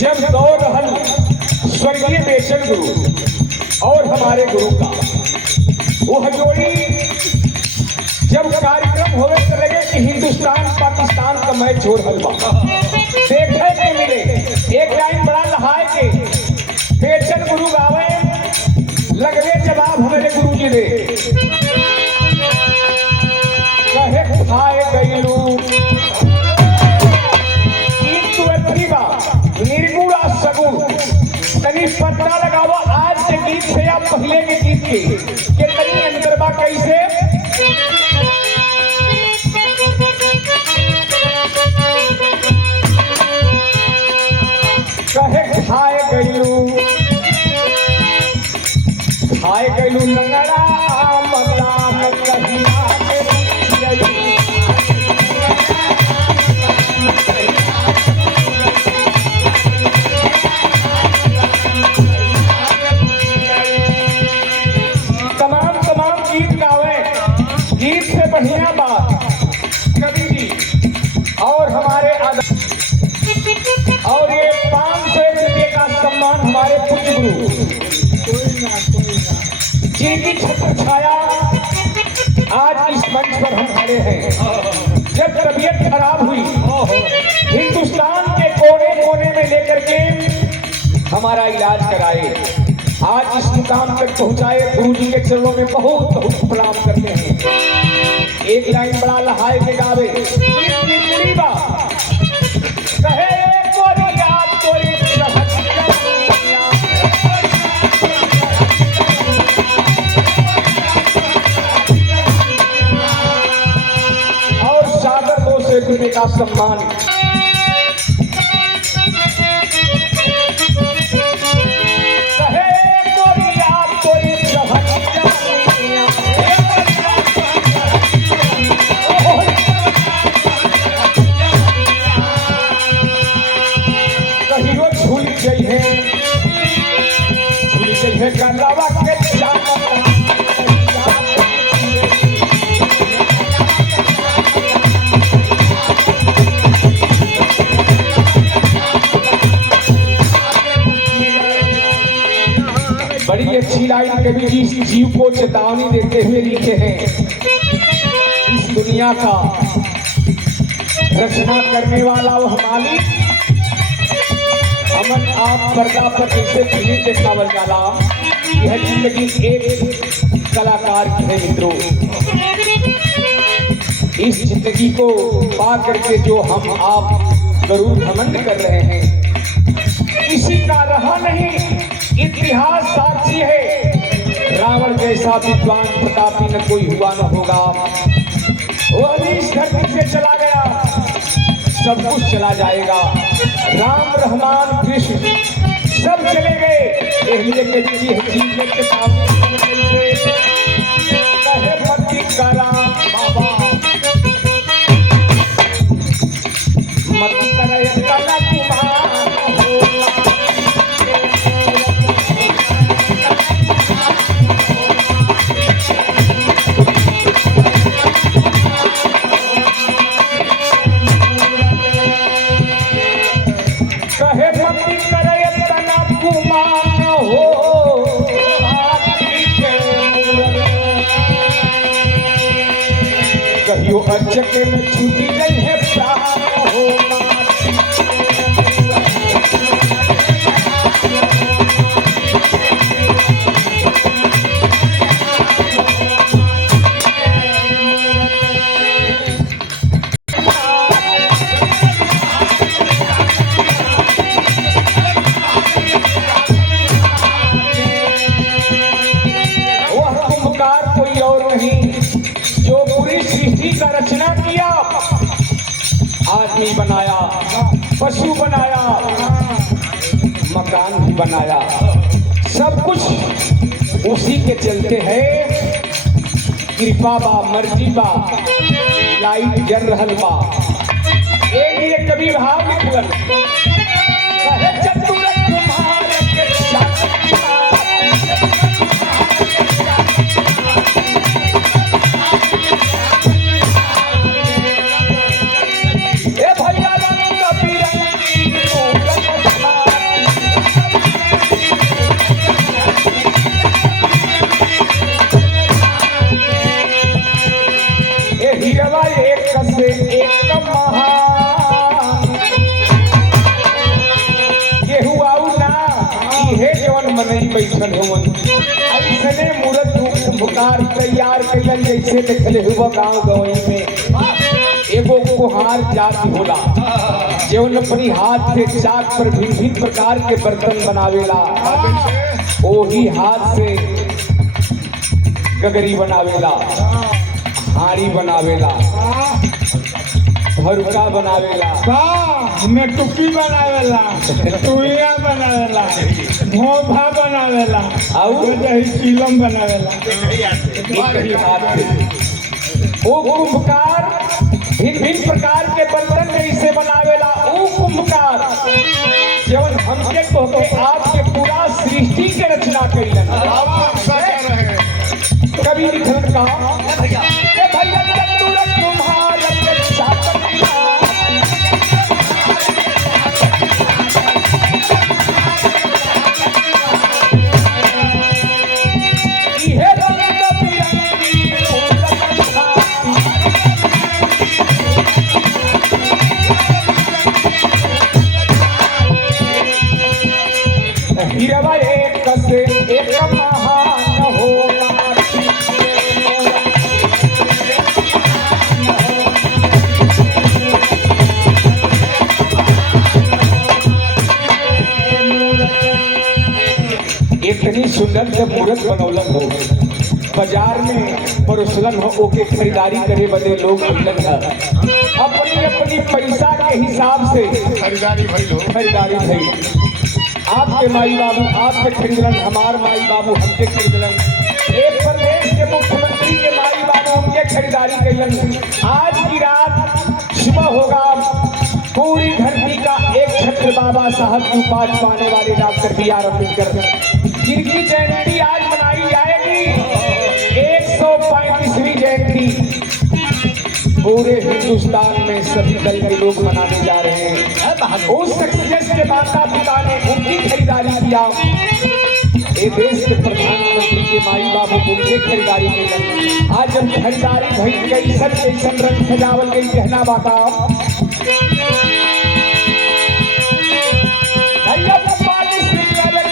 जब दौर रहल स्वर्गीय बेचन गुरु और हमारे गुरु का वो जोड़ी जब कार्यक्रम होवे तो लगे कि हिंदुस्तान पाकिस्तान का मैच हो रहल बा। देखे के मिले एक लाइन बड़ा लहाए के बेचन गुरु गावे लगले जवाब हमारे गुरु जी दे कहे खाए गईलू निर्गुण सगुण तनी पता लगावा आज के गीत से या पहले के गीत के तनी अंतरबा कैसे कहे खाए गईलू लंगड़ा मता कहिया बढ़िया बात कवि जी और हमारे और ये 501 रुपये का सम्मान हमारे पूज्य गुरु जिनकी छत्र छाया आज इस मंच पर हम खड़े हैं। जब तबीयत खराब हुई हिंदुस्तान के कोने कोने में लेकर के हमारा इलाज कराए आज इस मुकाम तक पहुंचाए गुरु जी के चरणों में बहुत बहुत प्रणाम करते हैं। एक लाइन बड़ा लहाए के गावे पूरी बात कहे तोरी याद तोरी और सागर 201 रुपये का सम्मान बड़ी अच्छी लाइन कवि जी जीव को चेतावनी देते हुए लिखे हैं इस दुनिया का रचना करने वाला वह मालिक अमन आप पर्दा पर कैसे फिल्म देखावल जाला यह जिंदगी एक कलाकार की है मित्रों। इस जिंदगी को पा करके जो हम आप जरूर घमंड कर रहे हैं किसी का रहा नहीं इतिहास साक्षी है रावण जैसा विद्वान प्रतापी न कोई हुआ न होगा वो भी इस धरती से चला गया सब कुछ चला जाएगा राम रहमान कृष्ण सब चले गए इसलिए जीवन के कहे मती करा बाबा मती करा कला कहियो अचके में छूटी गई है प्राण हो वह कुंभकार कोई और नहीं जो पूरी सृष्टि का रचना किया आदमी बनाया पशु बनाया मकान भी बनाया सब कुछ उसी के चलते है कृपा बा मर्जी बा लाइट जल रहल बा एक कवि भाव लिखलन कहे चतुर कुम्हार के ए भैया रंग बिरंगी ए हीरवा एक से एक महान केहू आऊ ना इहे जवन मनई बैठल होवन ऐसने मूरत कुम्भकार तैयार कइलन जैसे देखले हुआ गांव गवई में एगो कुम्हार जाति होला जवन अपनी हाथ से चाक पर भिन्न प्रकार के बर्तन बनावेला ओही हाथ से गगरी बनावेला हाड़ी बनावेला भरुका बनावेला में टुकी बनावेला टुइया बनावेला भोभा बनावेला और चिलम बनावेला एक ही हाथ से वो कुम्भकार भिन्न भिन्न प्रकार के बर्तन जैसे बनावेला वो कुम्भकार जवन हमके तोहके आपके पूरा सृष्टि के रचना कइलन कभी लिखल का भैया चतुर कुम्हार के चापटिया इहे रंग बिरंगी हीरवा एक से एक महान होगा इतनी सुंदर जब मूर्त बनौलन हो बाजार में परोसलन हो ओके खरीदारी करे बदे लोग मिलन है अपनी अपनी पैसा के हिसाब से खरीदारी भई आपके माई बाबू आपके खरीदलन हमार माई बाबू हमके खरीदलन एक प्रदेश के मुख्यमंत्री के माई बाबू हमके खरीदारी कइलन आज की रात सुबह होगा पूरी धरती का एक छत्र बाबा साहब की बात पाने वाले डॉक्टर B.R. अम्बेडकर जिनकी जयंती आज मनाई जाएगी 135वीं जयंती पूरे हिंदुस्तान में सभी दल के लोग मनाने जा रहे हैं उस शख्सियत के माता पिता ने उनकी खरीदारी किया ये देश के प्रधानमंत्री के माई बाबू उनके खरीदारी कइलन आज जब खरीदारी भई कैसन कैसन रंग सजावल गई कहना बाता भैया पानी सिंगर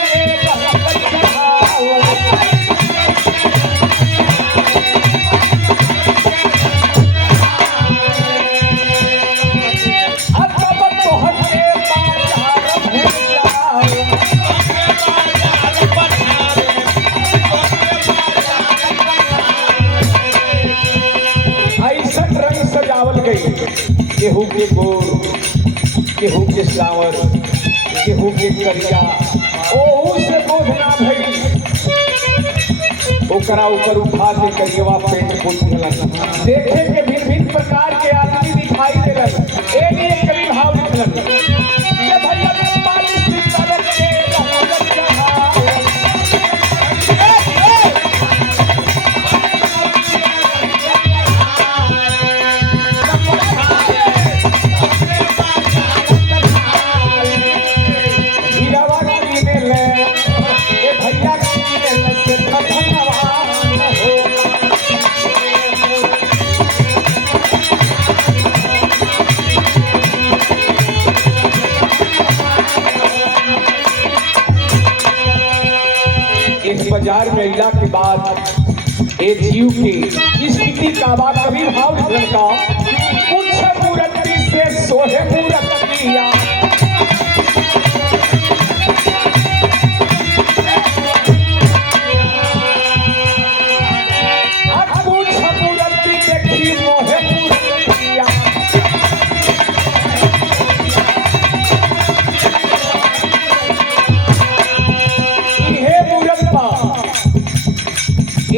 के केहू के गोर केहू के सावर केहू के करिया ओहू से बोधना भई ओकरा ऊपर उठा के करियवा पेट पोछ देलन देखे के भिन्न भिन्न प्रकार के आदमी दिखाई देलन ए लिए कवि भाव लिखलन ये भैया पानी सिंगर के बाजार में अइला के बाद एक जीव की स्थिति का बात कभी भाव लिखलन का कुछ मूर्ति से सोहे मूर्तिया कुछ मूर्ति देखी मोहे मूर्तिया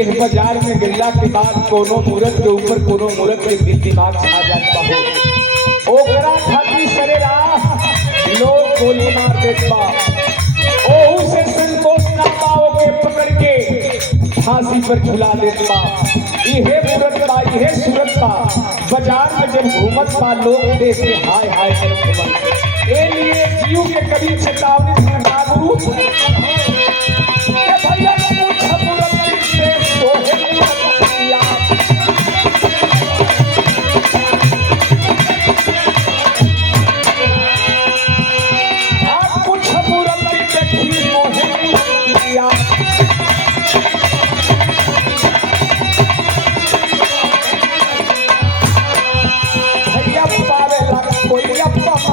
इस बाजार में गिरला के बाद कोनो मूर्त के ऊपर कोनो मूर्त के दिल दिमाग छा जाता हो ओकरा खाती सरेरा लोग गोली मार देत बा। ओहू से संतोष ना पाओ के पकड़ के फांसी पर झुला देत बा। इहे मूरत बा, इहे सूरत बा। बाजार में जब घूमत बा लोग देख के हाय हाय करत बा। ए लिए जीव के कभी चेतावनी ना गुरु ए भैया पूछ मूरत से सोहे मूरतिया। आप पूछ मूरत देखी मोहे मूरतिया। भैया पावेला कोई अपमान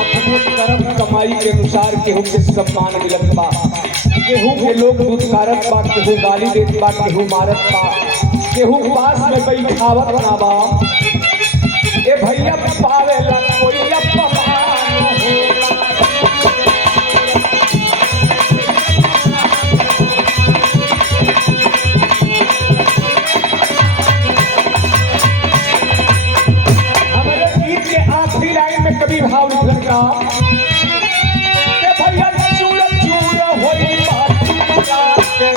अपने कर्म कमाई के अनुसार केहू के सम्मान मिलत बा। केहू के लोग दुत्कारत बा, केहू गाली देत बा, केहू मारत बा, केहू पास में बैठावत ना बा। ए भैया पावेला कोई अपमान होला। हमारे गीत के आखिरी लाइन में कभी भाव लिखल का के भैया चूर चूर होई बाती बना के।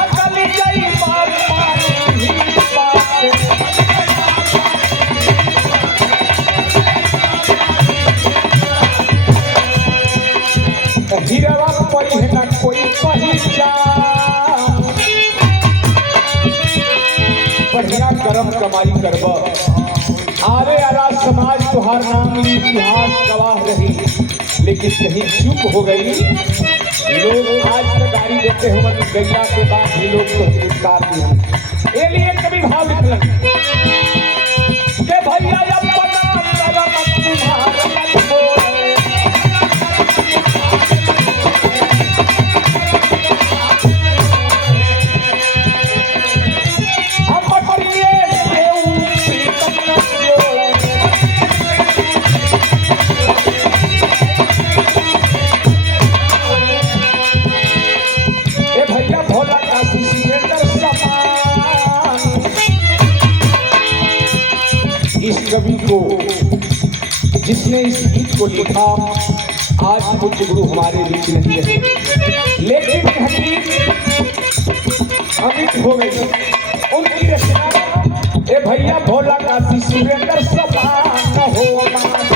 अकली गई बात पानी ही बात। हीरवा पड़ी है ना कोई पहचान। बढ़िया कर्म कमाई करब आरे आरा समाज तुहार नाम इतिहास गवाह रही। लेकिन कहीं चूक हो गई लोग आज तक गाड़ी देते हुए गैया के बाद भी लोग तो गिरफ्तार दिए। ए लिए कभी भाव लिखलन के भैया अपना कर्म तुम्हारा मत छोड़े। इस कवि को जिसने इस गीत को लिखा आज पूज्य गुरु हमारे बीच नहीं रहे, लेकिन हकीकत अमित हो गई उनकी रचना। ए भैया भोला काशी सुरेंद्र समान हो।